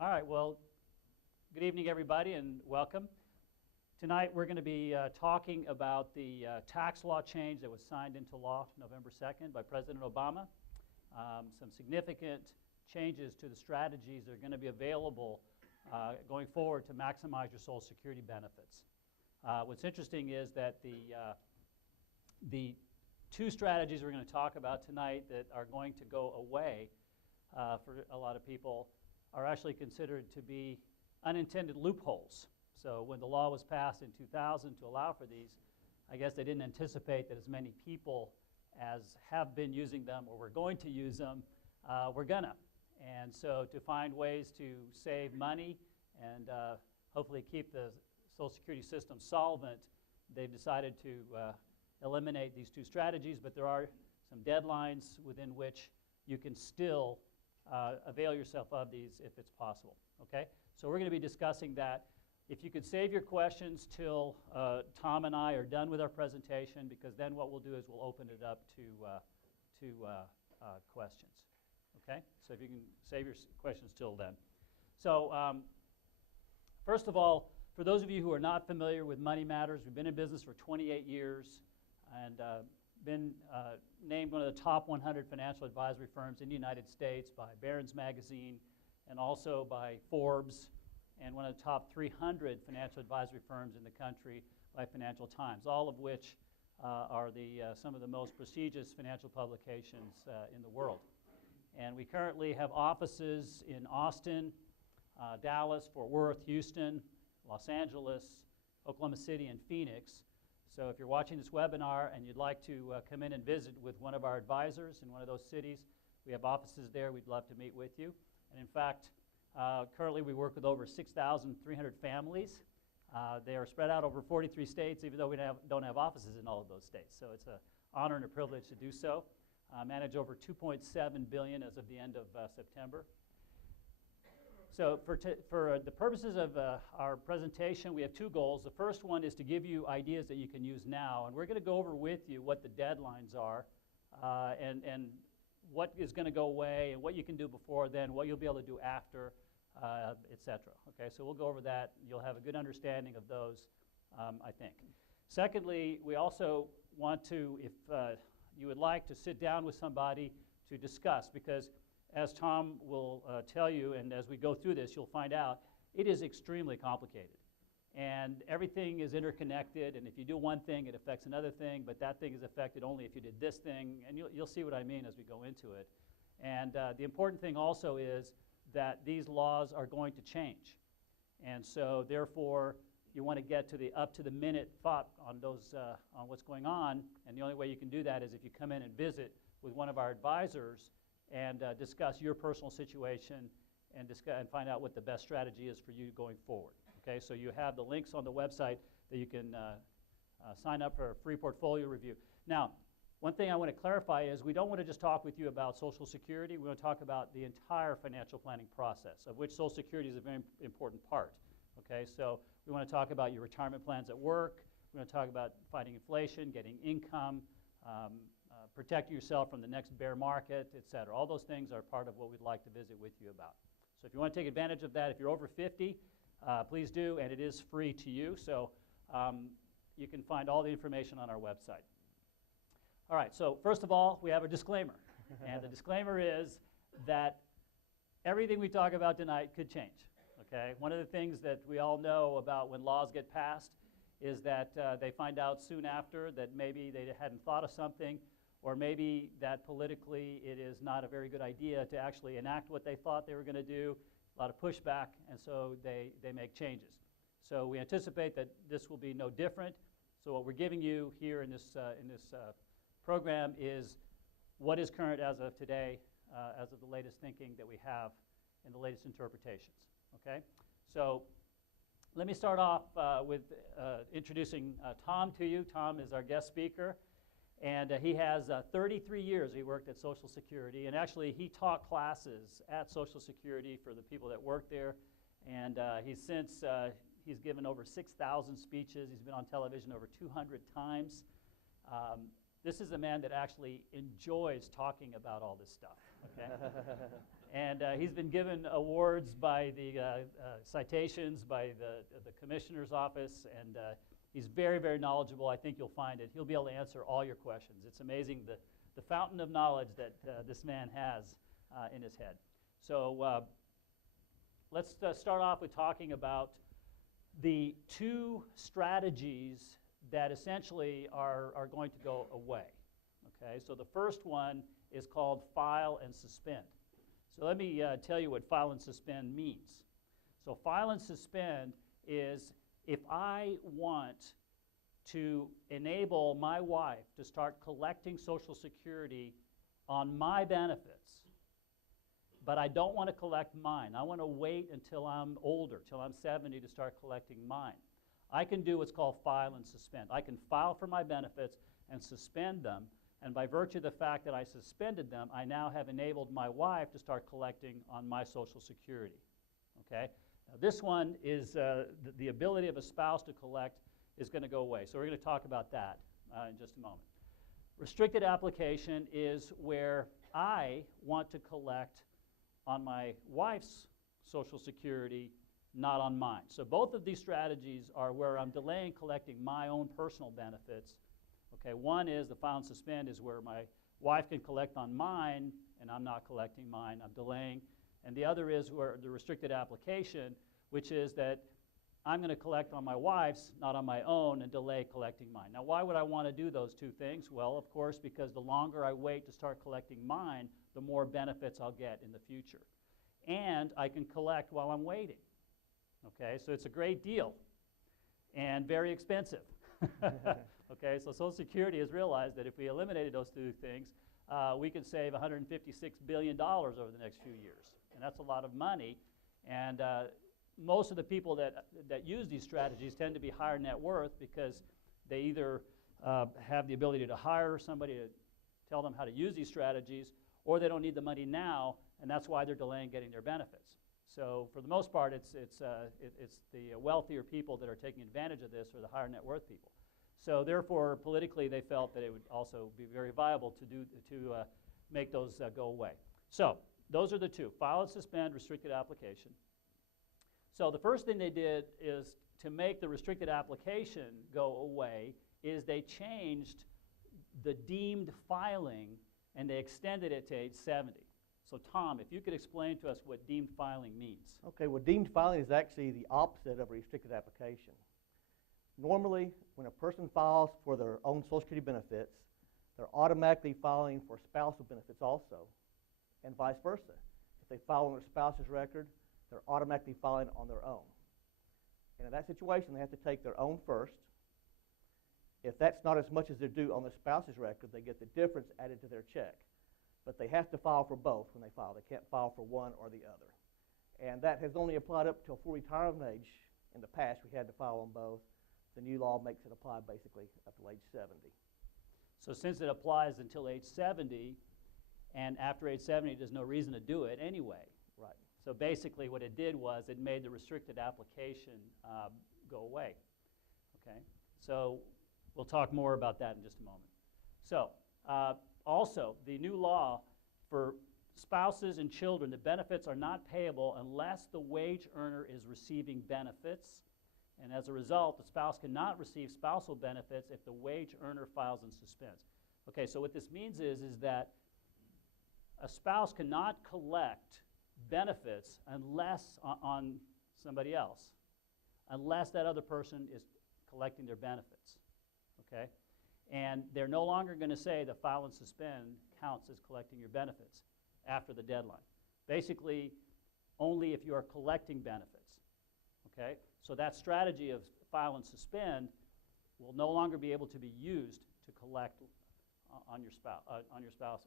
All right, well, good evening, everybody, and welcome. Tonight, we're going to be talking about the tax law change that was signed into law November 2nd by President Obama. Some significant changes to the strategies that are going to be available going forward to maximize your Social Security benefits. What's interesting is that the two strategies we're going to talk about tonight that are going to go away for a lot of people are actually considered to be unintended loopholes. So when the law was passed in 2000 to allow for these, I guess they didn't anticipate that as many people as have been using them or were going to use them were gonna. And so to find ways to save money and hopefully keep the Social Security system solvent, they've decided to eliminate these two strategies, but there are some deadlines within which you can still avail yourself of these if it's possible, okay? So we're going to be discussing that. If you could save your questions till Tom and I are done with our presentation, because then what we'll do is we'll open it up to questions, okay? So if you can save your questions till then. So first of all, for those of you who are not familiar with Money Matters, we've been in business for 28 years and been named one of the top 100 financial advisory firms in the United States by Barron's Magazine and also by Forbes, and one of the top 300 financial advisory firms in the country by Financial Times, all of which are some of the most prestigious financial publications in the world. And we currently have offices in Austin, Dallas, Fort Worth, Houston, Los Angeles, Oklahoma City, and Phoenix. So if you're watching this webinar and you'd like to come in and visit with one of our advisors in one of those cities, we have offices there. We'd love to meet with you. And in fact, currently we work with over 6,300 families. They are spread out over 43 states, even though we don't have offices in all of those states. So it's an honor and a privilege to do so. Manage over $2.7 billion as of the end of September. So for the purposes of our presentation, we have two goals. The first one is to give you ideas that you can use now, and we're going to go over with you what the deadlines are and what is going to go away and what you can do before then, what you'll be able to do after, etc. Okay, so we'll go over that. You'll have a good understanding of those, I think. Secondly, we also want to, if you would like to sit down with somebody to discuss, because as Tom will tell you, and as we go through this, you'll find out, it is extremely complicated. And everything is interconnected, and if you do one thing, it affects another thing, but that thing is affected only if you did this thing, and you'll see what I mean as we go into it. And the important thing also is that these laws are going to change. And so therefore, you want to get to the up-to-the-minute thought on those, on what's going on, and the only way you can do that is if you come in and visit with one of our advisors and discuss your personal situation and find out what the best strategy is for you going forward. Okay, so you have the links on the website that you can sign up for a free portfolio review. Now, one thing I want to clarify is we don't want to just talk with you about Social Security. We want to talk about the entire financial planning process, of which Social Security is a very important part. Okay, so we want to talk about your retirement plans at work. We want to talk about fighting inflation, getting income, protecting yourself from the next bear market, et cetera. All those things are part of what we'd like to visit with you about. So if you want to take advantage of that, if you're over 50, please do, and it is free to you. So you can find all the information on our website. All right, so first of all, we have a disclaimer. And the disclaimer is that everything we talk about tonight could change. Okay? One of the things that we all know about when laws get passed is that they find out soon after that maybe they hadn't thought of something, or maybe that politically it is not a very good idea to actually enact what they thought they were going to do, a lot of pushback, and so they make changes. So we anticipate that this will be no different. So what we're giving you here in this program is what is current as of today, as of the latest thinking that we have and the latest interpretations. Okay? So let me start off with introducing Tom to you. Tom is our guest speaker. And he has 33 years he worked at Social Security, and actually he taught classes at Social Security for the people that work there. And he's given over 6,000 speeches. He's been on television over 200 times. This is a man that actually enjoys talking about all this stuff. Okay? And he's been given awards by the citations by the commissioner's office, and he's very, very knowledgeable. I think you'll find it. He'll be able to answer all your questions. It's amazing the fountain of knowledge that this man has in his head. So let's start off with talking about the two strategies that essentially are going to go away. Okay, so the first one is called file and suspend. So let me tell you what file and suspend means. So file and suspend is if I want to enable my wife to start collecting Social Security on my benefits, but I don't want to collect mine. I want to wait until I'm older, till I'm 70 to start collecting mine. I can do what's called file and suspend. I can file for my benefits and suspend them, and by virtue of the fact that I suspended them, I now have enabled my wife to start collecting on my Social Security. Okay? Now this one is the ability of a spouse to collect is going to go away. So we're going to talk about that in just a moment. Restricted application is where I want to collect on my wife's Social Security, not on mine. So both of these strategies are where I'm delaying collecting my own personal benefits. Okay, one is the file and suspend is where my wife can collect on mine and I'm not collecting mine, I'm delaying. And the other is where the restricted application, which is that I'm going to collect on my wife's, not on my own, and delay collecting mine. Now, why would I want to do those two things? Well, of course, because the longer I wait to start collecting mine, the more benefits I'll get in the future. And I can collect while I'm waiting. Okay, so it's a great deal and very expensive. Okay, so Social Security has realized that if we eliminated those two things, we could save $156 billion over the next few years. And that's a lot of money. And most of the people that use these strategies tend to be higher net worth because they either have the ability to hire somebody to tell them how to use these strategies, or they don't need the money now, and that's why they're delaying getting their benefits. So for the most part, it's the wealthier people that are taking advantage of this, or the higher net worth people. So therefore, politically, they felt that it would also be very viable to make those go away. So those are the two: file and suspend, restricted application. So the first thing they did is to make the restricted application go away is they changed the deemed filing and they extended it to age 70. So Tom, if you could explain to us what deemed filing means. Okay, well, deemed filing is actually the opposite of a restricted application. Normally, when a person files for their own Social Security benefits, they're automatically filing for spousal benefits also, and vice versa. If they file on their spouse's record, they're automatically filing on their own. And in that situation, they have to take their own first. If that's not as much as they're due on the spouse's record, they get the difference added to their check. But they have to file for both when they file. They can't file for one or the other. And that has only applied up to full retirement age. In the past, we had to file on both. The new law makes it apply basically up to age 70. So since it applies until age 70, and after age 70, there's no reason to do it anyway. Right. So basically what it did was it made the restricted application go away. Okay? So we'll talk more about that in just a moment. So also, the new law for spouses and children, the benefits are not payable unless the wage earner is receiving benefits. And as a result, the spouse cannot receive spousal benefits if the wage earner files and suspends. Okay, so what this means is that a spouse cannot collect benefits unless on somebody else, unless that other person is collecting their benefits. Okay? And they're no longer going to say the file and suspend counts as collecting your benefits after the deadline. Basically, only if you are collecting benefits. Okay? So that strategy of file and suspend will no longer be able to be used to collect on your spouse,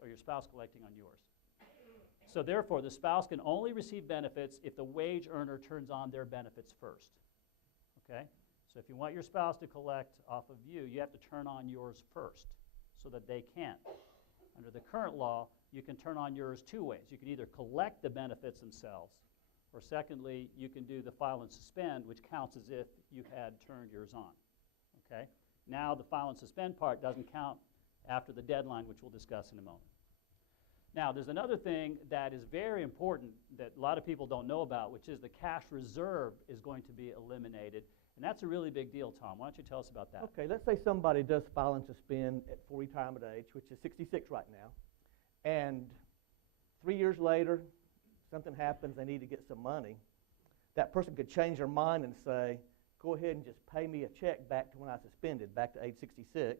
or your spouse collecting on yours. So therefore, the spouse can only receive benefits if the wage earner turns on their benefits first. Okay? So if you want your spouse to collect off of you, you have to turn on yours first so that they can. Under the current law, you can turn on yours two ways. You can either collect the benefits themselves, or secondly, you can do the file and suspend, which counts as if you had turned yours on. Okay? Now the file and suspend part doesn't count after the deadline, which we'll discuss in a moment. Now, there's another thing that is very important that a lot of people don't know about, which is the cash reserve is going to be eliminated. And that's a really big deal, Tom. Why don't you tell us about that? Okay, let's say somebody does file and suspend for retirement age, which is 66 right now, and 3 years later, something happens, they need to get some money. That person could change their mind and say, go ahead and just pay me a check back to when I suspended, back to age 66.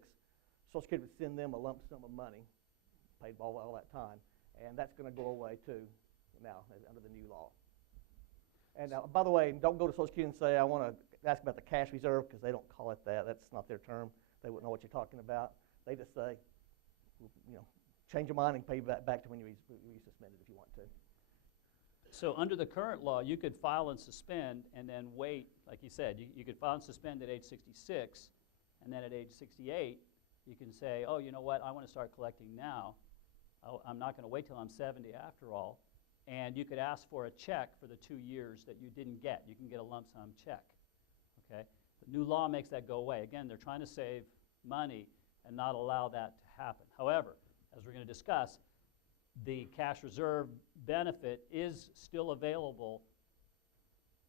Social Security would send them a lump sum of money, paid all that time, and that's going to go away too now under the new law. And by the way, don't go to Social Security and say, I want to ask about the cash reserve, because they don't call it that. That's not their term. They wouldn't know what you're talking about. They just say, change your mind and pay you back to when you suspended if you want to. So under the current law, you could file and suspend and then wait, like you said, you could file and suspend at age 66, and then at age 68, you can say, oh, you know what, I want to start collecting now. I'm not going to wait till I'm 70 after all. And you could ask for a check for the 2 years that you didn't get. You can get a lump sum check. Okay? The new law makes that go away. Again, they're trying to save money and not allow that to happen. However, as we're going to discuss, the cash reserve benefit is still available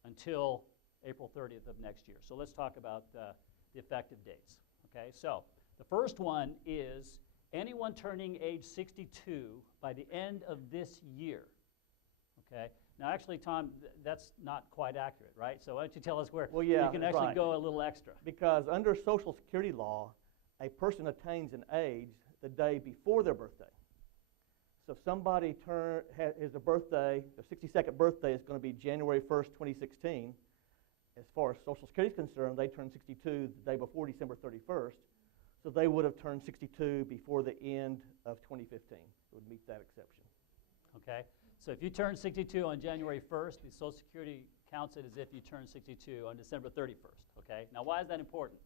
until April 30th of next year. So let's talk about the effective dates. Okay? So the first one is anyone turning age 62 by the end of this year. Okay. Now, actually, Tom, that's not quite accurate, right? So why don't you tell us where you can actually go a little extra? Because under Social Security law, a person attains an age the day before their birthday. So if somebody has a birthday, their 62nd birthday is going to be January 1st, 2016. As far as Social Security is concerned, they turn 62 the day before December 31st. So they would have turned 62 before the end of 2015. It would meet that exception. Okay. So if you turn 62 on January 1st, the Social Security counts it as if you turn 62 on December 31st. Okay. Now, why is that important?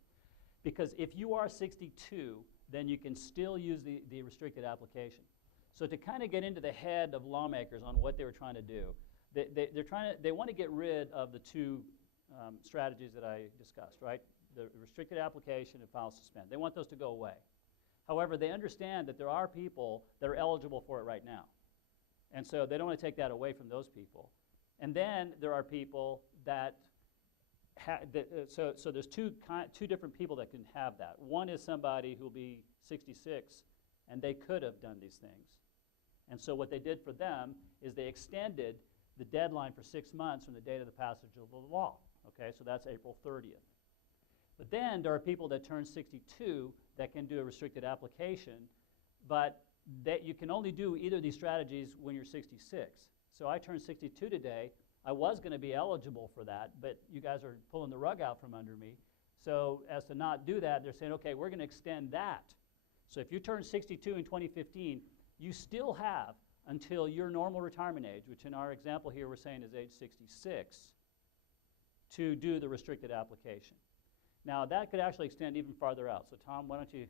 Because if you are 62, then you can still use the restricted application. So to kind of get into the head of lawmakers on what they were trying to do, they want to get rid of the two strategies that I discussed, right? The restricted application and file suspend. They want those to go away. However, they understand that there are people that are eligible for it right now. And so they don't want to take that away from those people. And then there are people that so there's two different people that can have that. One is somebody who will be 66, and they could have done these things. And so what they did for them is they extended the deadline for 6 months from the date of the passage of the law. Okay, so that's April 30th. But then there are people that turn 62 that can do a restricted application, but that you can only do either of these strategies when you're 66. So I turned 62 today. I was going to be eligible for that, but you guys are pulling the rug out from under me. So as to not do that, they're saying, okay, we're going to extend that. So if you turn 62 in 2015, you still have until your normal retirement age, which in our example here we're saying is age 66, to do the restricted application. Now, that could actually extend even farther out. So, Tom, why don't you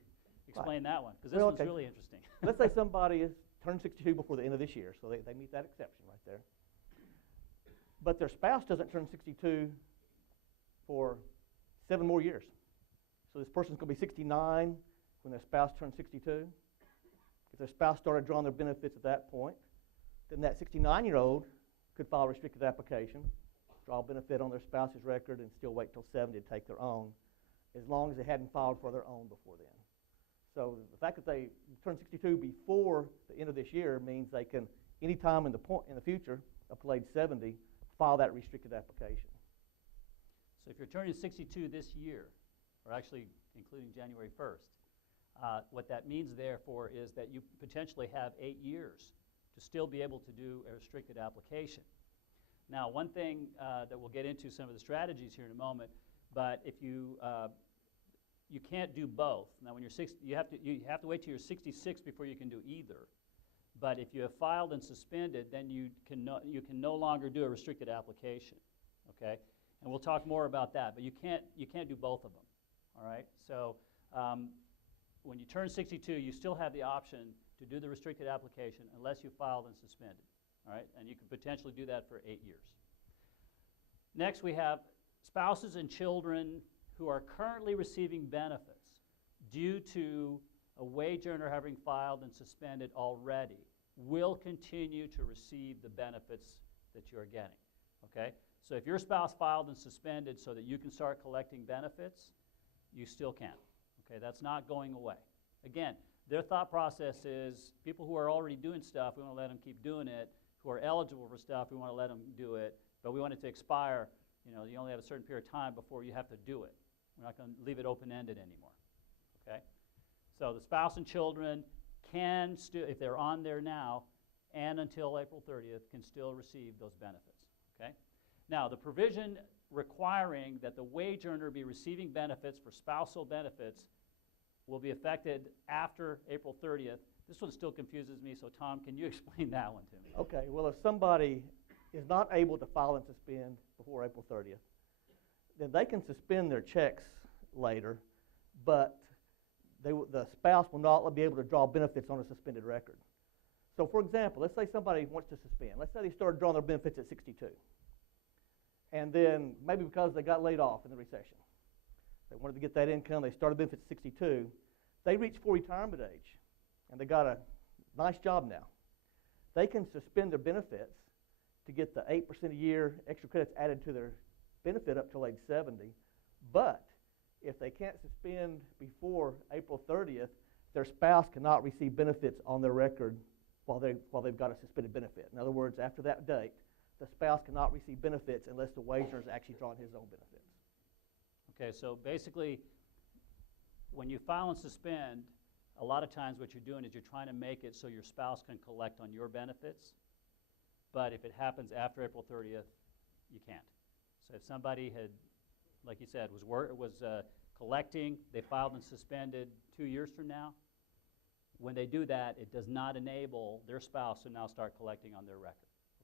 explain that one? Because this one's really interesting. Let's say somebody has turned 62 before the end of this year, so they meet that exception right there. But their spouse doesn't turn 62 for 7 more years. So this person's going to be 69 when their spouse turns 62. If their spouse started drawing their benefits at that point, then that 69-year-old could file a restricted application, draw a benefit on their spouse's record, and still wait till 70 to take their own, as long as they hadn't filed for their own before then. So the fact that they turn 62 before the end of this year means they can, anytime in the future, up to age 70, file that restricted application. So if you're turning 62 this year, or actually including January 1st, what that means, therefore, is that you potentially have 8 years to still be able to do a restricted application. Now, one thing that we'll get into some of the strategies here in a moment, but if you can't do both. Now, when you're you have to wait till you're 66 before you can do either. But if you have filed and suspended, then you can no longer do a restricted application. Okay, and we'll talk more about that. But you can't do both of them. All right. So when you turn 62, you still have the option to do the restricted application unless you filed and suspended. All right, and you can potentially do that for 8 years. Next, we have spouses and children who are currently receiving benefits due to a wage earner having filed and suspended already. will continue to receive the benefits that you're getting, okay? So if your spouse filed and suspended so that you can start collecting benefits, you still can, okay? That's not going away. Again, their thought process is people who are already doing stuff, we want to let them keep doing it. Who are eligible for stuff, we want to let them do it, but we want it to expire. You know, you only have a certain period of time before you have to do it. We're not going to leave it open-ended anymore, okay? So the spouse and children can still, if they're on there now and until April 30th, can still receive those benefits, okay? Now, the provision requiring that the wage earner be receiving benefits for spousal benefits will be effected after April 30th. This one still confuses me, so Tom, can you explain that one to me? Okay, well, if somebody is not able to file and suspend before April 30th, then they can suspend their checks later, but the spouse will not be able to draw benefits on a suspended record. So, for example, let's say somebody wants to suspend. Let's say they started drawing their benefits at 62. And then maybe because they got laid off in the recession, they wanted to get that income, they started benefits at 62. They reach full retirement age, and they got a nice job now. They can suspend their benefits to get the 8% a year extra credits added to their benefit up till age 70. But if they can't suspend before April 30th, their spouse cannot receive benefits on their record while they've got a suspended benefit. In other words, after that date, the spouse cannot receive benefits unless the wage earner is actually drawing his own benefits. Okay, so basically, when you file and suspend, a lot of times what you're doing is you're trying to make it so your spouse can collect on your benefits. But if it happens after April 30th, you can't. So if somebody had, like you said, was collecting, they filed and suspended 2 years from now, when they do that, it does not enable their spouse to now start collecting on their record.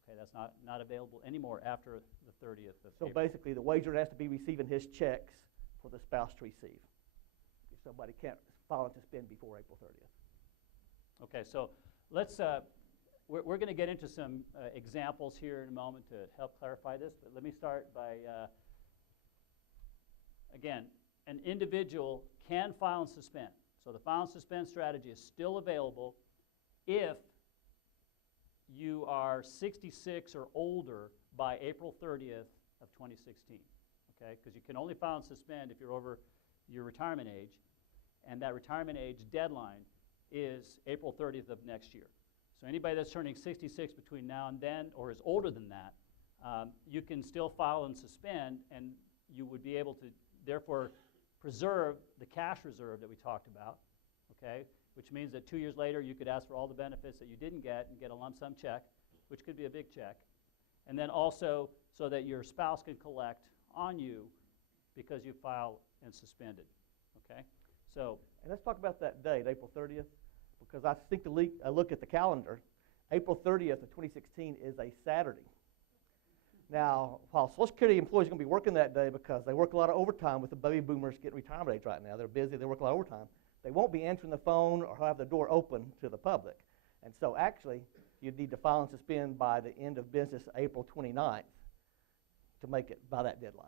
Okay, that's not available anymore after the 30th of So April. basically, the wage earner has to be receiving his checks for the spouse to receive. If somebody can't file and suspend before April 30th. Okay, so let's, we're going to get into some examples here in a moment to help clarify this, but let me start by, again, an individual can file and suspend. So the file and suspend strategy is still available if you are 66 or older by April 30th of 2016, okay? Because you can only file and suspend if you're over your retirement age, and that retirement age deadline is April 30th of next year. So anybody that's turning 66 between now and then, or is older than that, you can still file and suspend, and you would be able to therefore preserve the cash reserve that we talked about, okay? Which means that 2 years later you could ask for all the benefits that you didn't get and get a lump sum check, which could be a big check. And then also so that your spouse can collect on you because you filed and suspended, okay? So, and let's talk about that date, April 30th, because I think I look at the calendar, April 30th of 2016 is a Saturday. Now, while Social Security employees are going to be working that day because they work a lot of overtime with the baby boomers getting retirement age right now, they're busy, they work a lot of overtime, they won't be answering the phone or have the door open to the public. And so actually, you'd need to file and suspend by the end of business April 29th to make it by that deadline.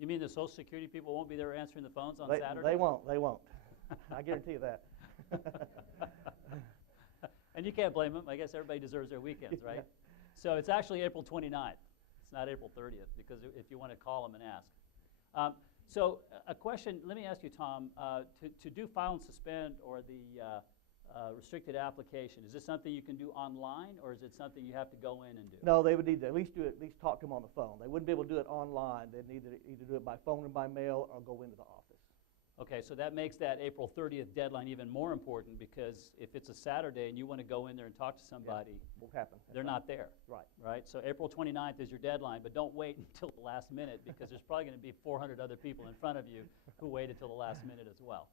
you mean the Social Security people won't be there answering the phones on Saturday? They won't. I guarantee you that. And you can't blame them. I guess everybody deserves their weekends, right? Yeah. So it's actually April 29th. It's not April 30th, because if you want to call them and ask. So a question, let me ask you, Tom, to do file and suspend or the restricted application, is this something you can do online, or is it something you have to go in and do? No, they would need to at least talk to them on the phone. They wouldn't be able to do it online. They'd need to either do it by phone and by mail or go into the office. Okay, so that makes that April 30th deadline even more important, because if it's a Saturday and you want to go in there and talk to somebody, Won't happen. they're not there. Right. Right? So April 29th is your deadline, but don't wait until the last minute, because there's probably going to be 400 other people in front of you who waited till the last minute as well.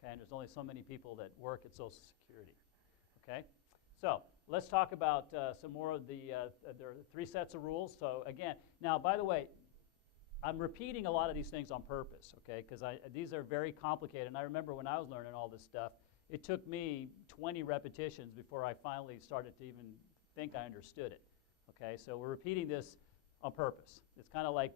Okay, and there's only so many people that work at Social Security. Okay? So let's talk about some more of there are 3 sets of rules. So again, now by the way, I'm repeating a lot of these things on purpose, okay, because these are very complicated. And I remember when I was learning all this stuff, it took me 20 repetitions before I finally started to even think I understood it, okay? So we're repeating this on purpose. It's kind of like,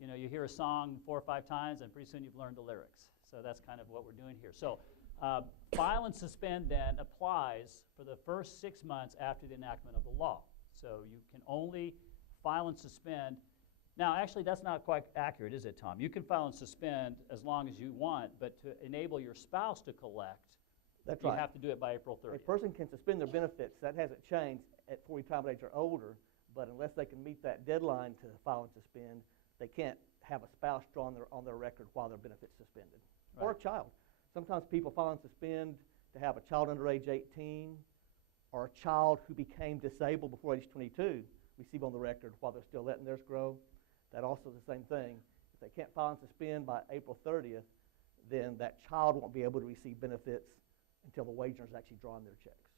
you know, you hear a song 4 or 5 times, and pretty soon you've learned the lyrics. So that's kind of what we're doing here. So File and suspend then applies for the first 6 months after the enactment of the law. So you can only file and suspend. Now, actually, that's not quite accurate, is it, Tom? You can file and suspend as long as you want, but to enable your spouse to collect, That's you right. have to do it by April A 30th. person can suspend their benefits. That hasn't changed at full retirement age or older, but unless they can meet that deadline to file and suspend, they can't have a spouse drawn on their record while their benefit's suspended. Or a Right. child. Sometimes people file and suspend to have a child under age 18 or a child who became disabled before age 22 receive on the record while they're still letting theirs grow. That also is the same thing. If they can't file and suspend by April 30th, then that child won't be able to receive benefits until the wage earners actually draw on their checks.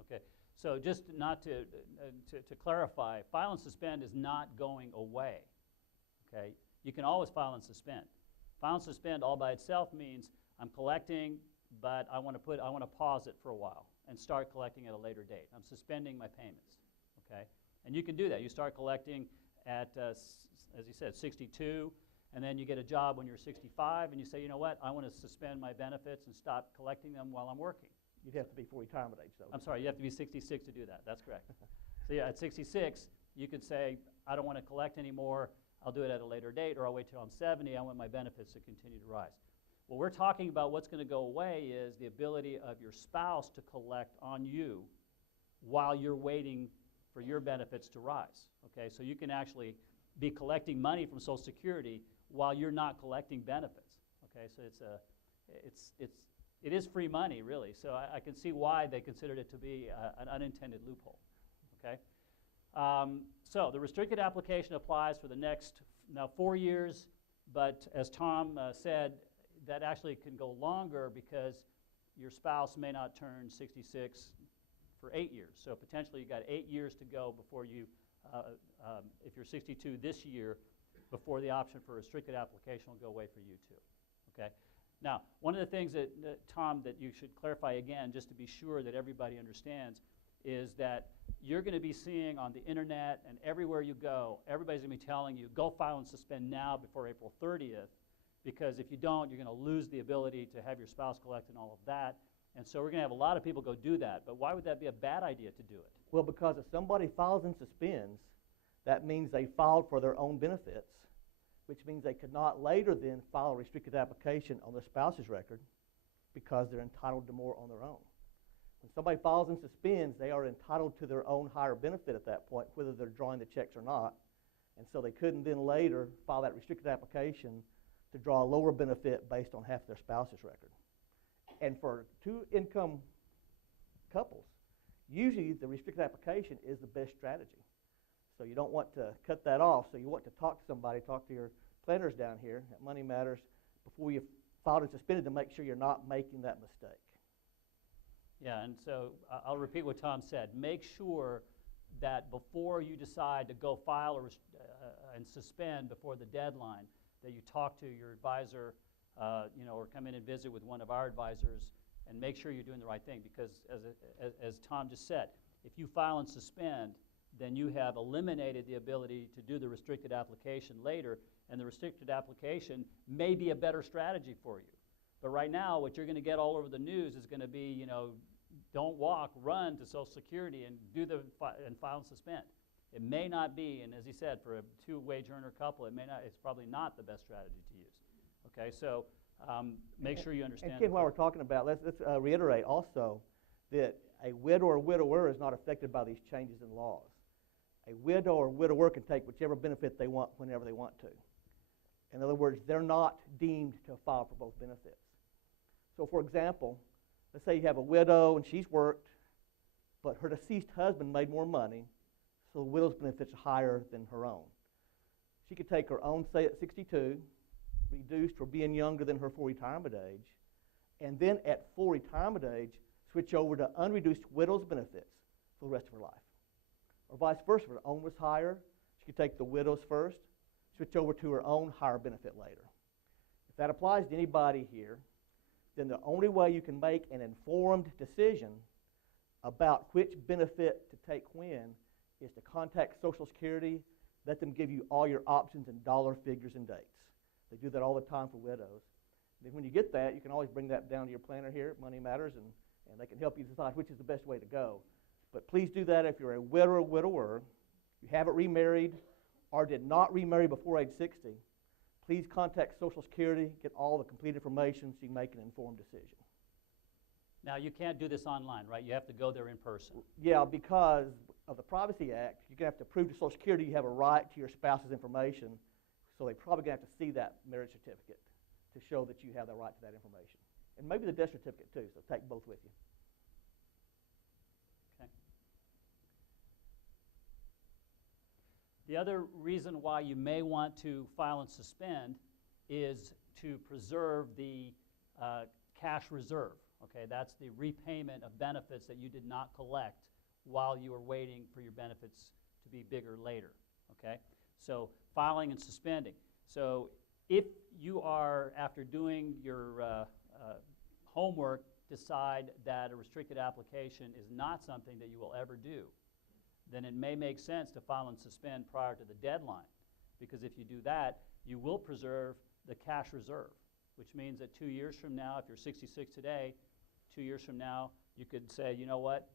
Okay, so just not to clarify, file and suspend is not going away. Okay, you can always file and suspend. File and suspend all by itself means I'm collecting, but I want to pause it for a while and start collecting at a later date. I'm suspending my payments. Okay, and you can do that. You start collecting at, as you said, 62, and then you get a job when you're 65, and you say, you know what, I want to suspend my benefits and stop collecting them while I'm working. You'd have to be full retirement age, though. I'm sorry, you have to be 66 to do that. That's correct. So yeah, at 66, you could say, I don't want to collect anymore. I'll do it at a later date, or I'll wait till I'm 70. I want my benefits to continue to rise. What we're talking about, what's going to go away is the ability of your spouse to collect on you while you're waiting for your benefits to rise. Okay, so you can actually be collecting money from Social Security while you're not collecting benefits. Okay, so it is free money, really. So I can see why they considered it to be an unintended loophole. Okay, so the restricted application applies for the next now 4 years, but as Tom said, that actually can go longer because your spouse may not turn 66 for 8 years. So potentially you've got 8 years to go before you, if you're 62 this year, before the option for restricted application will go away for you too. Okay. Now, one of the things that, Tom, that you should clarify again, just to be sure that everybody understands, is that you're going to be seeing on the internet and everywhere you go, everybody's going to be telling you, go file and suspend now before April 30th, because if you don't, you're going to lose the ability to have your spouse collect and all of that. And so we're going to have a lot of people go do that. But why would that be a bad idea to do it? Well, because if somebody files and suspends, that means they filed for their own benefits, which means they could not later then file a restricted application on their spouse's record because they're entitled to more on their own. When somebody files and suspends, they are entitled to their own higher benefit at that point, whether they're drawing the checks or not. And so they couldn't then later file that restricted application to draw a lower benefit based on half their spouse's record. And for two-income couples, usually the restricted application is the best strategy. So you don't want to cut that off. So you want to talk to somebody, talk to your planners down here at Money Matters before you file and suspended to make sure you're not making that mistake. Yeah, and so I'll repeat what Tom said. Make sure that before you decide to go file or and suspend before the deadline, that you talk to your advisor, or come in and visit with one of our advisors, and make sure you're doing the right thing. Because as Tom just said, if you file and suspend, then you have eliminated the ability to do the restricted application later, and the restricted application may be a better strategy for you. But right now, what you're going to get all over the news is going to be, don't walk, run to Social Security and file and suspend. It may not be, and as he said, for a two-wage earner couple, it's probably not the best strategy to use. Okay, so make sure you understand. And Ken, while we're talking about, let's reiterate also that a widow or widower is not affected by these changes in laws. A widow or widower can take whichever benefit they want whenever they want to. In other words, they're not deemed to file for both benefits. So, for example, let's say you have a widow and she's worked, but her deceased husband made more money, so the widow's benefits are higher than her own. She could take her own, say at 62, reduced for being younger than her full retirement age, and then at full retirement age, switch over to unreduced widow's benefits for the rest of her life. Or vice versa, if her own was higher, she could take the widow's first, switch over to her own higher benefit later. If that applies to anybody here, then the only way you can make an informed decision about which benefit to take when is to contact Social Security, let them give you all your options and dollar figures and dates. They do that all the time for widows. Then when you get that, you can always bring that down to your planner here at Money Matters, and they can help you decide which is the best way to go. But please do that if you're a widow or widower, you haven't remarried, or did not remarry before age 60. Please contact Social Security, get all the complete information so you can make an informed decision. Now, you can't do this online, right? You have to go there in person. Yeah, because of the Privacy Act, you're going to have to prove to Social Security you have a right to your spouse's information, so they're probably going to have to see that marriage certificate to show that you have the right to that information. And maybe the death certificate too, so take both with you. Okay. The other reason why you may want to file and suspend is to preserve the cash reserve. Okay, that's the repayment of benefits that you did not collect while you were waiting for your benefits to be bigger later. Okay, so filing and suspending. So if you are, after doing your homework, decide that a restricted application is not something that you will ever do, then it may make sense to file and suspend prior to the deadline. Because if you do that, you will preserve the cash reserve, which means that 2 years from now, if you're 66 today, 2 years from now, you could say, you know what,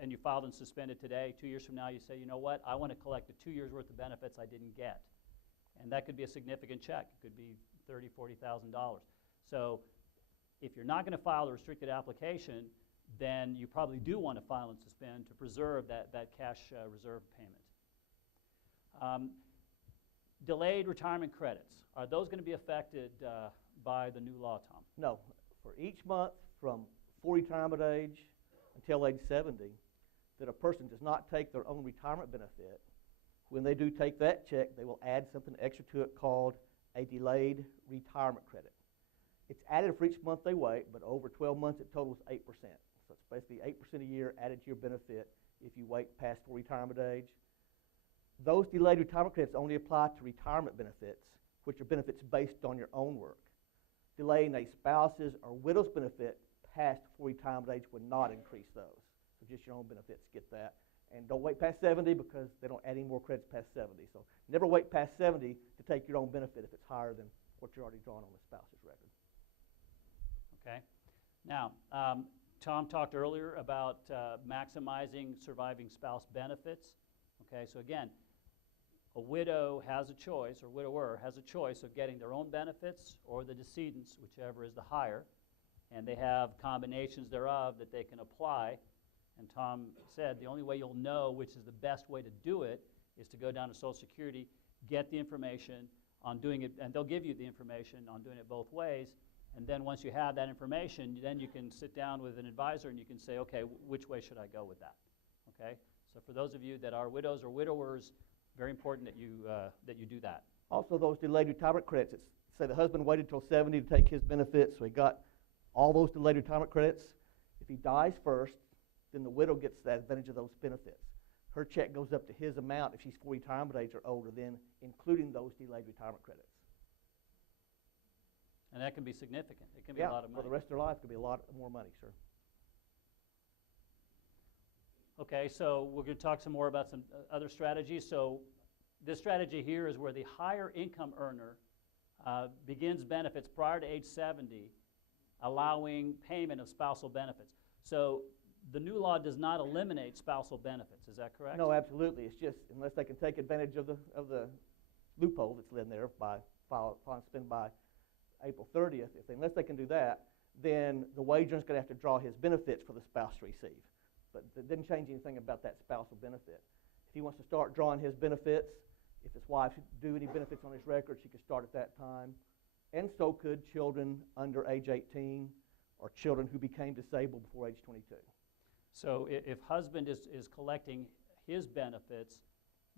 and you filed and suspended today, 2 years from now, you say, you know what, I want to collect the 2 years' worth of benefits I didn't get. And that could be a significant check. It could be $30,000, $40,000. So if you're not going to file a restricted application, then you probably do want to file and suspend to preserve that cash reserve payment. Delayed retirement credits. Are those going to be affected by the new law, Tom? No. For each month from full retirement age until age 70, that a person does not take their own retirement benefit, when they do take that check, they will add something extra to it called a delayed retirement credit. It's added for each month they wait, but over 12 months it totals 8%. So it's basically 8% a year added to your benefit if you wait past full retirement age. Those delayed retirement credits only apply to retirement benefits, which are benefits based on your own work. Delaying a spouse's or widow's benefit past full retirement age would not increase those. So just your own benefits get that. And don't wait past 70 because they don't add any more credits past 70. So never wait past 70 to take your own benefit if it's higher than what you're already drawn on the spouse's record. Okay. Now, Tom talked earlier about maximizing surviving spouse benefits. Okay, so again, a widow has a choice, or widower has a choice of getting their own benefits or the decedent's, whichever is the higher, and they have combinations thereof that they can apply. And Tom said the only way you'll know which is the best way to do it is to go down to Social Security, get the information on doing it, and they'll give you the information on doing it both ways. And then once you have that information, then you can sit down with an advisor and you can say, okay, which way should I go with that? Okay? So for those of you that are widows or widowers, very important that you do that. Also, those delayed retirement credits, say the husband waited till 70 to take his benefits, so he got all those delayed retirement credits. If he dies first, then the widow gets the advantage of those benefits. Her check goes up to his amount if she's full retirement age or older, then including those delayed retirement credits. And that can be significant. It can be a lot of money. For the rest of their life, it could be a lot more money, sir. Okay, so we're going to talk some more about some other strategies. So this strategy here is where the higher income earner begins benefits prior to age 70, allowing payment of spousal benefits. So the new law does not eliminate spousal benefits. Is that correct? No, absolutely. It's just unless they can take advantage of the loophole that's in there by file and spend by April 30th, unless they can do that, then the wage earner is going to have to draw his benefits for the spouse to receive. But it didn't change anything about that spousal benefit. If he wants to start drawing his benefits, if his wife do any benefits on his record, she could start at that time. And so could children under age 18 or children who became disabled before age 22. So if husband is collecting his benefits,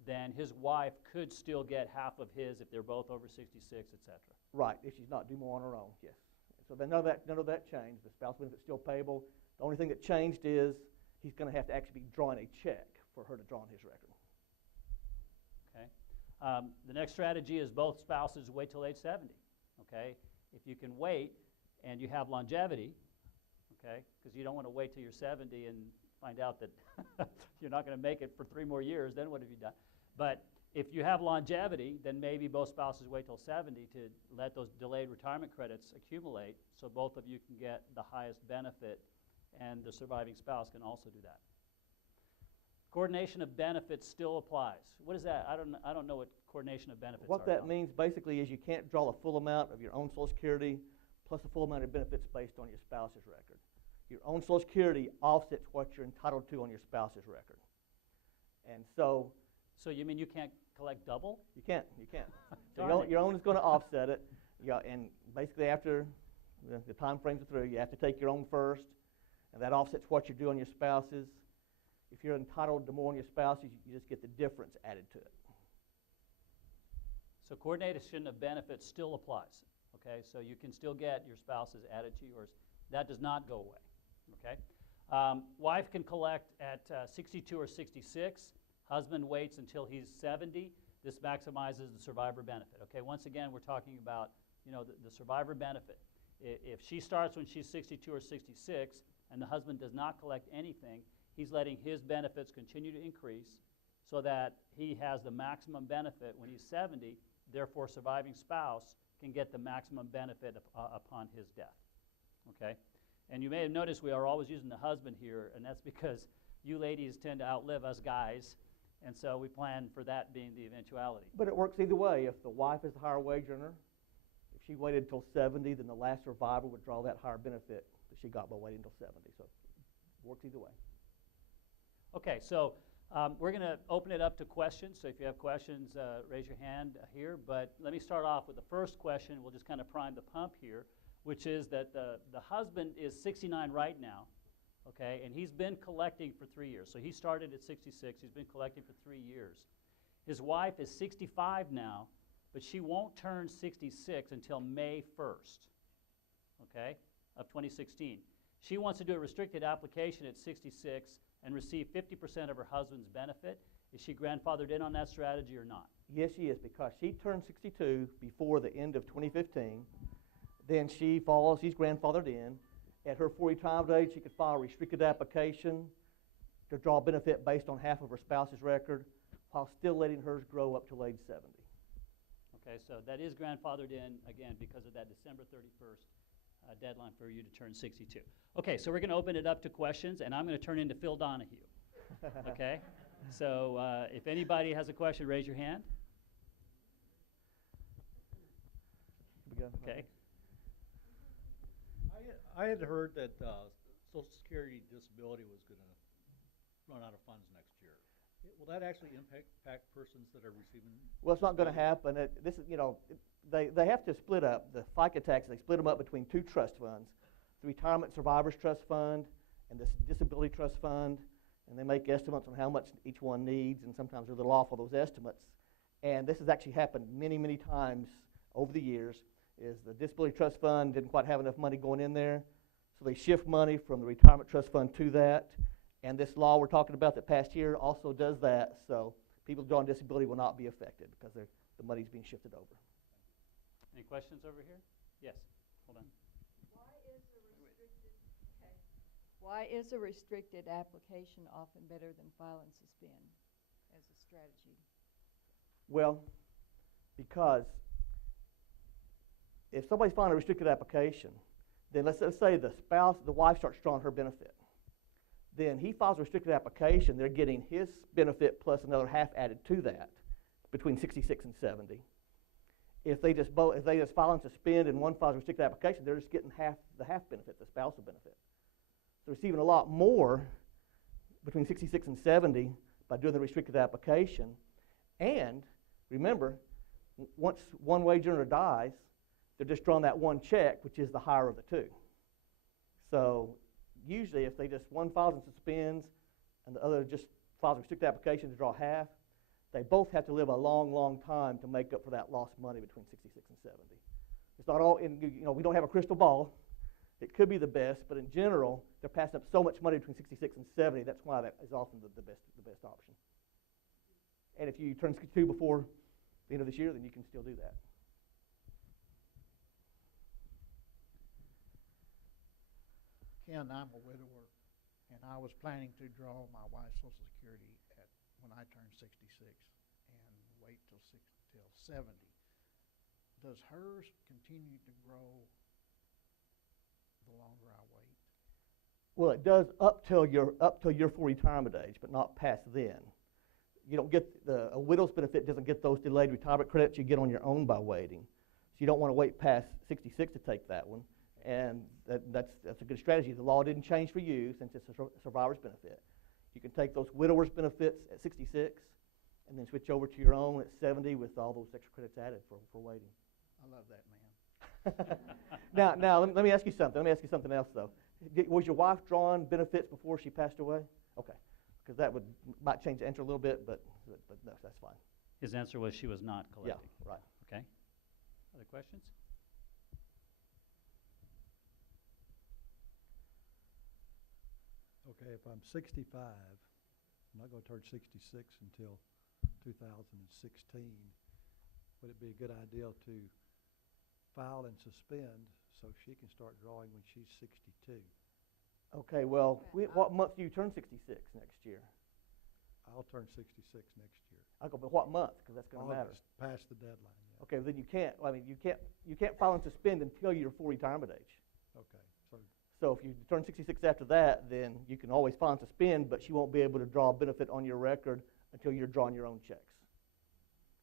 then his wife could still get half of his if they're both over 66, et cetera. Right, if she's not due more on her own, yes. So then none of that changed. The spouse benefit's still payable. The only thing that changed is he's going to have to actually be drawing a check for her to draw on his record. Okay. The next strategy is both spouses wait till age 70. Okay. If you can wait and you have longevity, okay, because you don't want to wait till you're 70 and find out that you're not going to make it for 3 more years, then what have you done? But If you have longevity, then maybe both spouses wait till 70 to let those delayed retirement credits accumulate so both of you can get the highest benefit and the surviving spouse can also do that. Coordination of benefits still applies. What is that? I don't know what coordination of benefits What are. that means basically is you can't draw the full amount of your own Social Security plus the full amount of benefits based on your spouse's record. Your own Social Security offsets what you're entitled to on your spouse's record. And so you mean you can't collect double? you can't. So Darn your own is going to offset it. And basically after the time frames are through, you have to take your own first, and that offsets what you do on your spouse's. If you're entitled to more on your spouse's, you just get the difference added to it. So coordination of benefits still applies, okay? So you can still get your spouse's added to yours. That does not go away, okay? Wife can collect at 62 or 66. Husband waits until he's 70. This maximizes the survivor benefit, okay? Once again, we're talking about, the survivor benefit. If she starts when she's 62 or 66 and the husband does not collect anything, he's letting his benefits continue to increase so that he has the maximum benefit when he's 70. Therefore, surviving spouse can get the maximum benefit upon his death, okay? And you may have noticed we are always using the husband here, and that's because you ladies tend to outlive us guys, and so we plan for that being the eventuality. But it works either way. If the wife is the higher wage earner, if she waited until 70, then the last survivor would draw that higher benefit that she got by waiting until 70. So it works either way. Okay, so we're going to open it up to questions. So if you have questions, raise your hand here. But let me start off with the first question. We'll just kind of prime the pump here, which is that the husband is 69 right now, okay, and he's been collecting for 3 years. So he started at 66. He's been collecting for 3 years. His wife is 65 now, but she won't turn 66 until May 1st, okay, of 2016. She wants to do a restricted application at 66 and receive 50% of her husband's benefit. Is she grandfathered in on that strategy or not? Yes, she is, because she turned 62 before the end of 2015. Then she's grandfathered in. At her 40 retirement age, she could file a restricted application to draw benefit based on half of her spouse's record while still letting hers grow up to age 70. Okay, so that is grandfathered in, again, because of that December 31st deadline for you to turn 62. Okay, so we're going to open it up to questions, and I'm going to turn into Phil Donahue. Okay? So if anybody has a question, raise your hand. Okay. I had heard that Social Security disability was going to run out of funds next year. Will that actually impact persons that are receiving? Well, it's not going to happen. They have to split up the FICA taxes. They split them up between two trust funds, the Retirement Survivors Trust Fund and the Disability Trust Fund, and they make estimates on how much each one needs, and sometimes they're a little off of those estimates. And this has actually happened many, many times over the years, is the Disability Trust Fund didn't quite have enough money going in there, so they shift money from the Retirement Trust Fund to that. And this law we're talking about that passed here also does that, so people drawing disability will not be affected because the money's being shifted over. Any questions over here? Yes, hold on. Why is a restricted application often better than file and suspend as a strategy? Well, because if somebody's filing a restricted application, then let's say the wife starts drawing her benefit. Then he files a restricted application, they're getting his benefit plus another half added to that between 66 and 70. If they just file and suspend and one files a restricted application, they're just getting the half benefit, the spousal benefit. So receiving a lot more between 66 and 70 by doing the restricted application. And remember, once one wage earner dies, they're just drawing that one check, which is the higher of the two. So usually if one files and suspends and the other just files a restricted application to draw half, they both have to live a long, long time to make up for that lost money between 66 and 70. It's not all, we don't have a crystal ball. It could be the best, but in general, they're passing up so much money between 66 and 70, that's why that is often the best option. And if you turn 62 before the end of this year, then you can still do that. Ken, I'm a widower, and I was planning to draw my wife's Social Security when I turned 66, and 70. Does hers continue to grow the longer I wait? Well, it does up till your full retirement age, but not past then. You don't get a widow's benefit doesn't get those delayed retirement credits you get on your own by waiting. So you don't want to wait past 66 to take that one, and that's a good strategy. The law didn't change for you since it's a survivor's benefit. You can take those widower's benefits at 66, and then switch over to your own at 70 with all those extra credits added for waiting. I love that, man. Now, let me ask you something. Let me ask you something else though. Was your wife drawing benefits before she passed away? Okay, because that might change the answer a little bit, but no, that's fine. His answer was she was not Yeah, collecting. right. Okay. Other questions? Okay, if I'm 65, I'm not going to turn 66 until 2016. Would it be a good idea to file and suspend so she can start drawing when she's 62? Okay, well, what month do you turn 66 next year? I'll turn 66 next year. I go, but what month? Because that's going to matter. August, past the deadline, yeah. Okay, then you can't. I mean, you can't file and suspend until your full retirement age. Okay, so, So if you turn 66 after that, then you can always file and suspend, but she won't be able to draw a benefit on your record until you're drawing your own checks.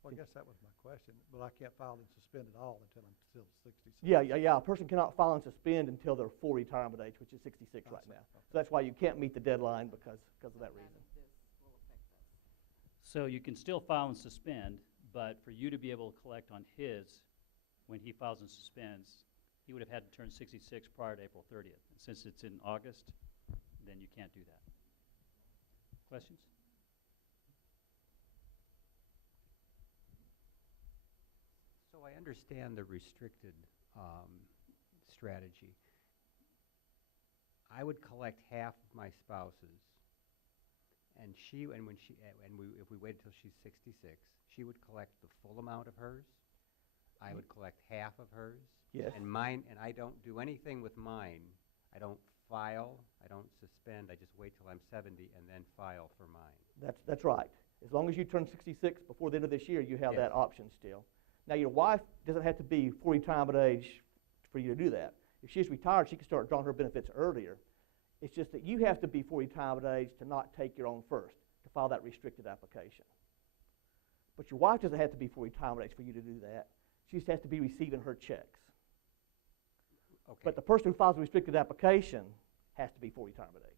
well, I guess that was my question, but I can't file and suspend at all until I'm still 66. Yeah. A person cannot file and suspend until their full retirement age, which is 66 I right see. now. So that's why you can't meet the deadline because of that reason. So you can still file and suspend, but for you to be able to collect on his, when he files and suspends, he would have had to turn 66 prior to April 30th. And since it's in August, then you can't do that. Questions? So I understand the restricted strategy. I would collect half of my spouse's, and if we waited till she's 66, she would collect the full amount of hers. I would collect half of hers. Yes. And mine, and I don't do anything with mine. I don't file, I don't suspend, I just wait till I'm 70 and then file for mine. That's right. As long as you turn 66 before the end of this year, you have Yes. that option still. Now, your wife doesn't have to be full retirement age for you to do that. If she's retired, she can start drawing her benefits earlier. It's just that you have to be full retirement age to not take your own first, to file that restricted application. But your wife doesn't have to be full retirement age for you to do that. She just has to be receiving her checks. Okay. But the person who files a restricted application has to be full retirement age.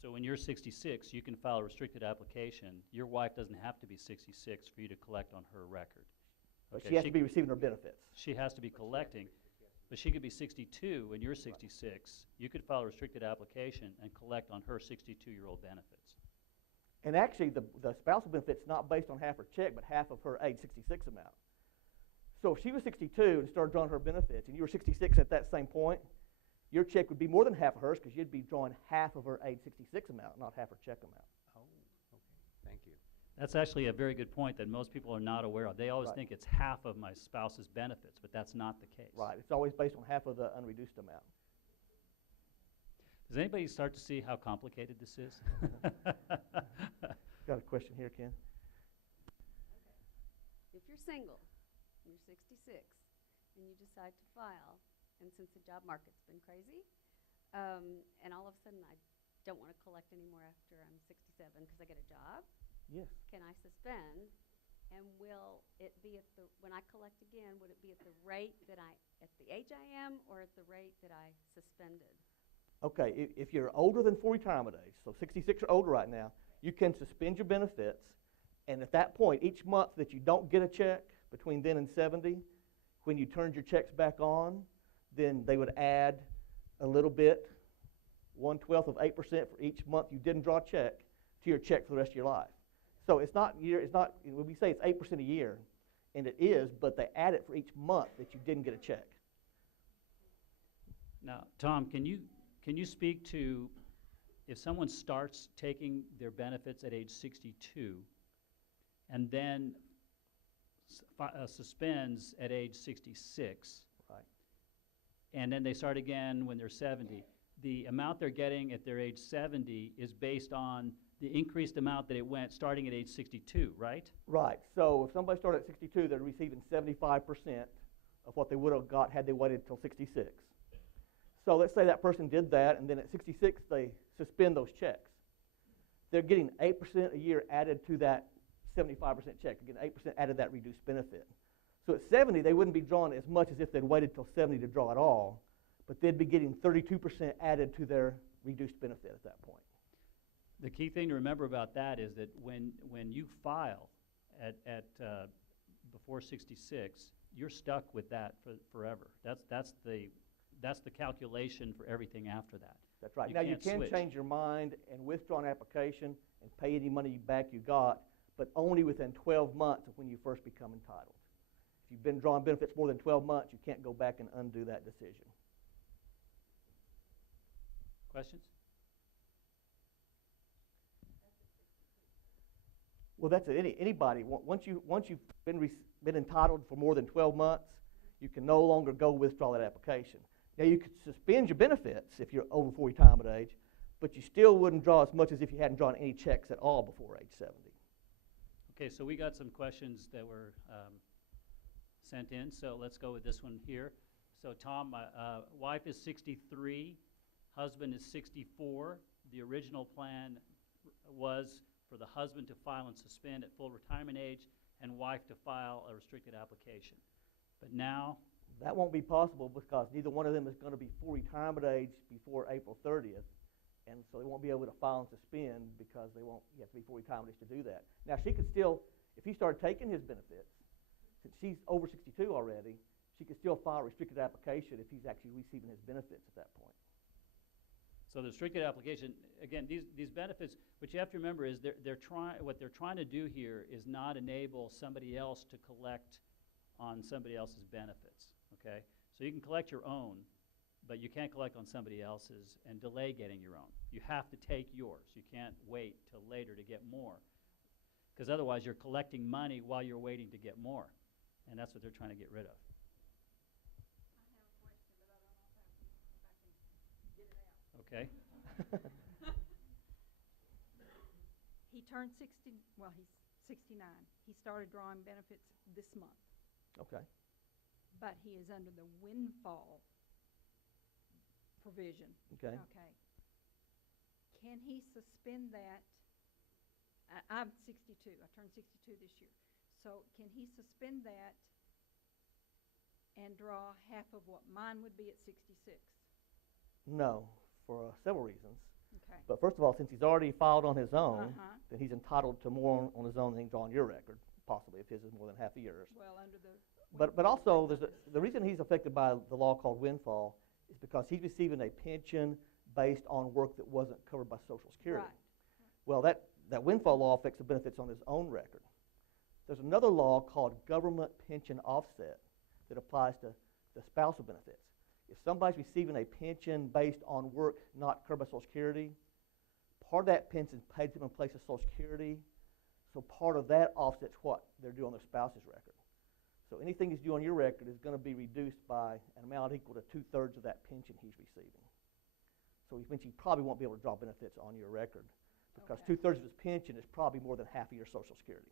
So when you're 66, you can file a restricted application. Your wife doesn't have to be 66 for you to collect on her record. But Okay, she has to be receiving her benefits. She has to be collecting, but she could be 62 when you're 66. You could file a restricted application and collect on her 62-year-old benefits. And actually, the spousal benefit's not based on half her check, but half of her age 66 amount. So if she was 62 and started drawing her benefits, and you were 66 at that same point, your check would be more than half of hers because you'd be drawing half of her age 66 amount, not half her check amount. Oh, okay, thank you. That's actually a very good point that most people are not aware of. They always Right. think it's half of my spouse's benefits, but that's not the case. Right. It's always based on half of the unreduced amount. Does anybody start to see how complicated this is? Got a question here, Ken? If you're single, you're 66, and you decide to file, and since the job market's been crazy, and all of a sudden I don't want to collect anymore after I'm 67 because I get a job, Yes. can I suspend? And will it be when I collect again, would it be at the rate at the age I am, or at the rate that I suspended? Okay, if you're older than full retirement age, so 66 or older right now, you can suspend your benefits, and at that point, each month that you don't get a check between then and 70, when you turned your checks back on, then they would add a little bit, 1/12 of 8% for each month you didn't draw a check to your check for the rest of your life. So it's not when we say it's 8% a year, and it is, but they add it for each month that you didn't get a check. Now, Tom, can you speak to if someone starts taking their benefits at age 62 and then suspends at age 66, Right. and then they start again when they're 70, the amount they're getting at their age 70 is based on the increased amount that it went starting at age 62, right? Right. So if somebody started at 62, they're receiving 75% of what they would have got had they waited till 66. So let's say that person did that, and then at 66 they suspend those checks. They're getting 8% a year added to that 75% check. They're getting 8% added to that reduced benefit. So at 70, they wouldn't be drawing as much as if they'd waited till 70 to draw it all, but they'd be getting 32% added to their reduced benefit at that point. The key thing to remember about that is that when you file before 66, you're stuck with that forever. That's the calculation for everything after that. That's right. You Now, you can't can switch. change your mind and withdraw an application and pay any money back you got, but only within 12 months of when you first become entitled. If you've been drawing benefits more than 12 months, you can't go back and undo that decision. Questions? Well, that's it. Anybody. Once you've been entitled for more than 12 months, you can no longer go withdraw that application. Now, you could suspend your benefits if you're over 40 retirement age, but you still wouldn't draw as much as if you hadn't drawn any checks at all before age 70. Okay, so we got some questions that were sent in, so let's go with this one here. So Tom, wife is 63, husband is 64. The original plan was for the husband to file and suspend at full retirement age and wife to file a restricted application. But now, That won't be possible because neither one of them is going to be full retirement age before April 30th, and so they won't be able to file and suspend because you have to be full retirement age to do that. Now, she could still, if he started taking his benefits, since she's over 62 already, she could still file a restricted application if he's actually receiving his benefits at that point. so the restricted application, again, these benefits, what you have to remember is what they're trying to do here is not enable somebody else to collect on somebody else's benefits, okay? So you can collect your own, but you can't collect on somebody else's and delay getting your own. You have to take yours. You can't wait till later to get more, because otherwise you're collecting money while you're waiting to get more, and that's what they're trying to get rid of. Okay. He turned 60, well, he's 69. He started drawing benefits this month, Okay. but he is under the windfall provision. Okay. Okay. Can he suspend that? I'm 62. I turned 62 this year. So can he suspend that and draw half of what mine would be at 66? No, for several reasons. Okay. But first of all, since he's already filed on his own, Uh-huh. then he's entitled to more on his own than he can draw on your record, possibly, if his is more than half a year's. Well, under the But also, the reason he's affected by the law called windfall is because he's receiving a pension based on work that wasn't covered by Social Security. Right. Well, that windfall law affects the benefits on his own record. There's another law called government pension offset that applies to the spousal benefits. If somebody's receiving a pension based on work not covered by Social Security, part of that pension is paid to them in place of Social Security, so part of that offsets what they're doing on their spouse's record. So anything he's doing on your record is going to be reduced by an amount equal to 2/3 of that pension he's receiving. So which means he probably won't be able to draw benefits on your record because Okay. 2/3 of his pension is probably more than half of your Social Security.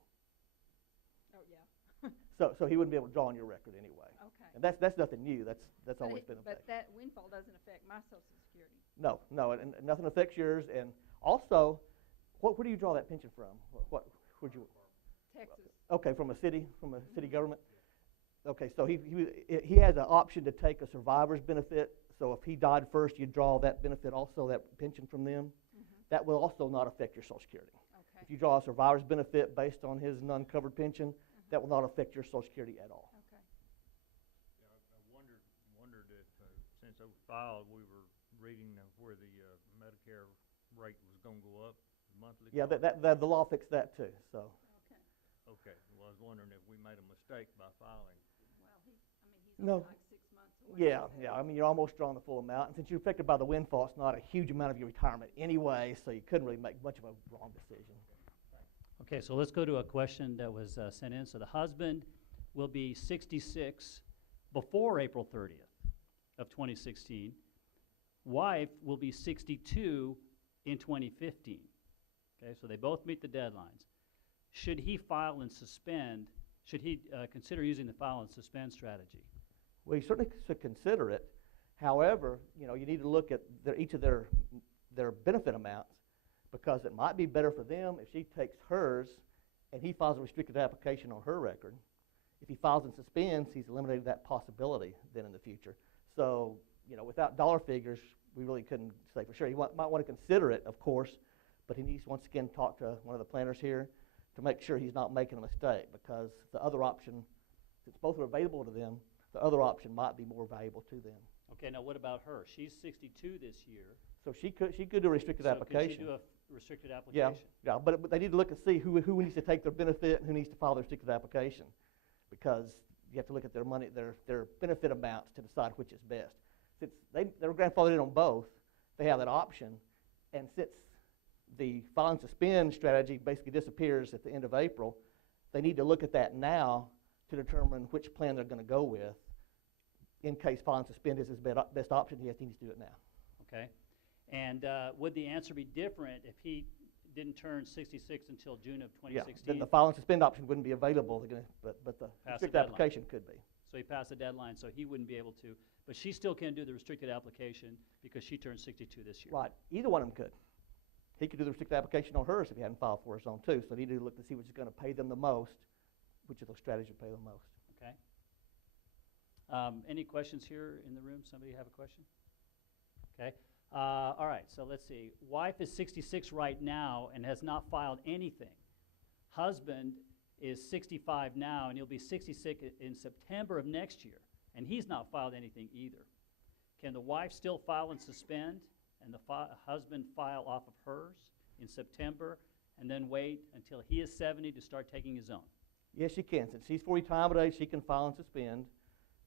Oh, yeah. So he wouldn't be able to draw on your record anyway. Okay. And that's nothing new. That's always been in But effect. that windfall doesn't affect my Social Security. No, and nothing affects yours. And also, where do you draw that pension from? Where'd you? Texas. Okay, from a city government. Okay, so he has an option to take a survivor's benefit. So if he died first, you draw that benefit also, that pension from them. That will also not affect your Social Security. Okay. If you draw a survivor's benefit based on his non-covered pension, that will not affect your Social Security at all. Okay. Yeah, I wondered if, since it was filed, we were reading where the Medicare rate was going to go up, the monthly Yeah, cost. the law fixed that too. So Okay. Okay, well, I was wondering if we made a mistake by filing. Well, he's No. only like 6 months away. yeah. I mean, you're almost drawing the full amount, and since you're affected by the windfall, it's not a huge amount of your retirement anyway, so you couldn't really make much of a wrong decision. Okay, so let's go to a question that was sent in. So the husband will be 66 before April 30th of 2016. Wife will be 62 in 2015. Okay, so they both meet the deadlines. Should he file and suspend, should he consider using the file and suspend strategy? Well, you certainly should consider it. However, you need to look at each of their benefit amounts, because it might be better for them if she takes hers and he files a restricted application on her record. If he files and suspends, he's eliminated that possibility then in the future. So, without dollar figures, we really couldn't say for sure. He might want to consider it, of course, but he needs to once again talk to one of the planners here to make sure he's not making a mistake, because the other option, since both are available to them, the other option might be more valuable to them. Okay, now what about her? She's 62 this year. So she could do a restricted application. So could she do a restricted Yeah, application? yeah, but they need to look and see who needs to take their benefit and who needs to file their restricted application, because you have to look at their money, their benefit amounts to decide which is best. Since they're grandfathered in on both, they have that option, and since the file and suspend strategy basically disappears at the end of April, they need to look at that now to determine which plan they're going to go with. In case file and suspend is his best option, he needs to do it now. Okay. And would the answer be different if he didn't turn 66 until June of 2016? Yeah, then the file and suspend option wouldn't be available, but the restricted deadline. application could be. So he passed the deadline, so he wouldn't be able to. But she still can do the restricted application because she turned 62 this year. Right. Either one of them could. He could do the restricted application on hers if he hadn't filed for his own too. So he needed to look to see which is going to pay them the most, which of those strategies would pay them most. Okay. Any questions here in the room? Somebody have a question? Okay. All right, so let's see. Wife is 66 right now and has not filed anything. Husband is 65 now, and he'll be 66 in September of next year, and he's not filed anything either. Can the wife still file and suspend, and the husband file off of hers in September, and then wait until he is 70 to start taking his own? Yes, she can. Since she's 40 retirement age, she can file and suspend.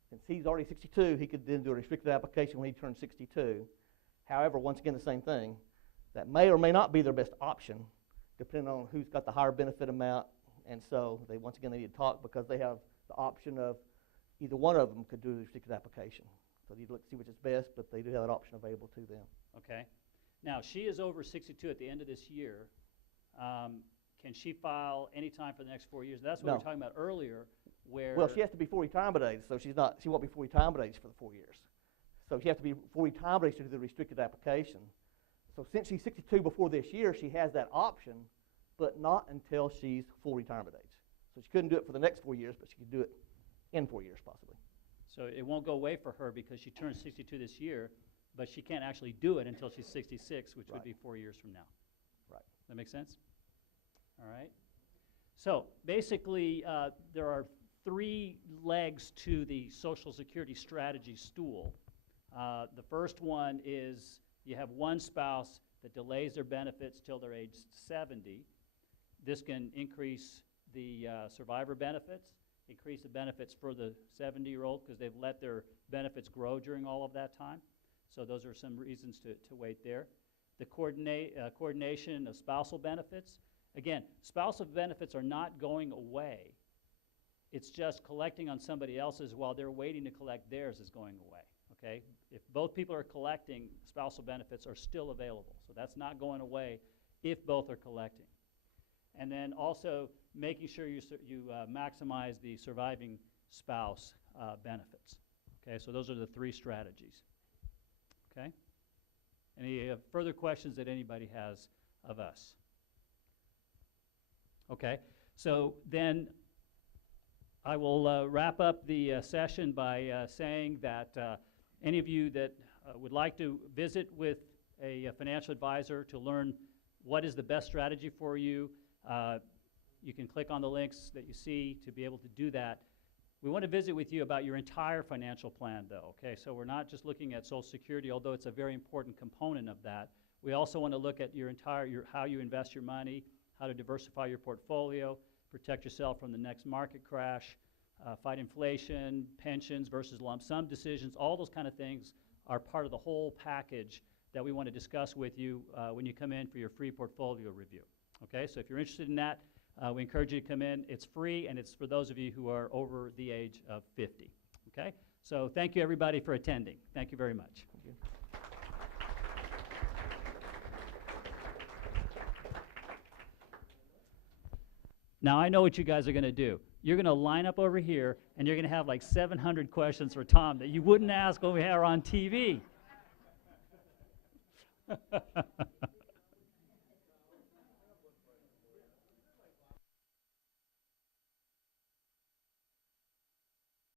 Since he's already 62, he could then do a restricted application when he turns 62. However, once again, the same thing. That may or may not be their best option, depending on who's got the higher benefit amount. And so they once again they need to talk, because they have the option of either one of them could do the restricted application. So you look to see which is best, but they do have that option available to them. Okay. Now, she is over 62 at the end of this year. Can she file any time for the next 4 years? That's what we No. were talking about earlier, where... Well, she has to be full retirement age, so she won't be full retirement age for the 4 years. So she has to be full retirement age to do the restricted application. So since she's 62 before this year, she has that option, but not until she's full retirement age. So she couldn't do it for the next 4 years, but she could do it in 4 years possibly. So it won't go away for her because she turns 62 this year, but she can't actually do it until she's 66, which would Right. be 4 years from now. Right. That make sense? All right. So basically, there are 3 legs to the Social Security strategy stool. The first one is you have one spouse that delays their benefits till they're age 70. This can increase the survivor benefits, increase the benefits for the 70-year-old because they've let their benefits grow during all of that time. So those are some reasons to wait there. The coordination of spousal benefits. Again, spousal benefits are not going away. It's just collecting on somebody else's while they're waiting to collect theirs is going away. Okay? If both people are collecting, spousal benefits are still available. So that's not going away if both are collecting. And then also making sure you maximize the surviving spouse benefits. Okay, so those are the 3 strategies. Okay? Any further questions that anybody has of us? Okay, so then I will wrap up the session by saying that any of you that would like to visit with a financial advisor to learn what is the best strategy for you, you can click on the links that you see to be able to do that. We want to visit with you about your entire financial plan, though, okay? So we're not just looking at Social Security, although it's a very important component of that. We also want to look at your how you invest your money, how to diversify your portfolio, protect yourself from the next market crash, fight inflation, pensions versus lump sum decisions. All those kind of things are part of the whole package that we want to discuss with you when you come in for your free portfolio review. Okay, so if you're interested in that, we encourage you to come in. It's free, and it's for those of you who are over the age of 50. Okay, so thank you, everybody, for attending. Thank you very much. Thank you. Now, I know what you guys are going to do. You're going to line up over here, and you're going to have like 700 questions for Tom that you wouldn't ask when we were on TV.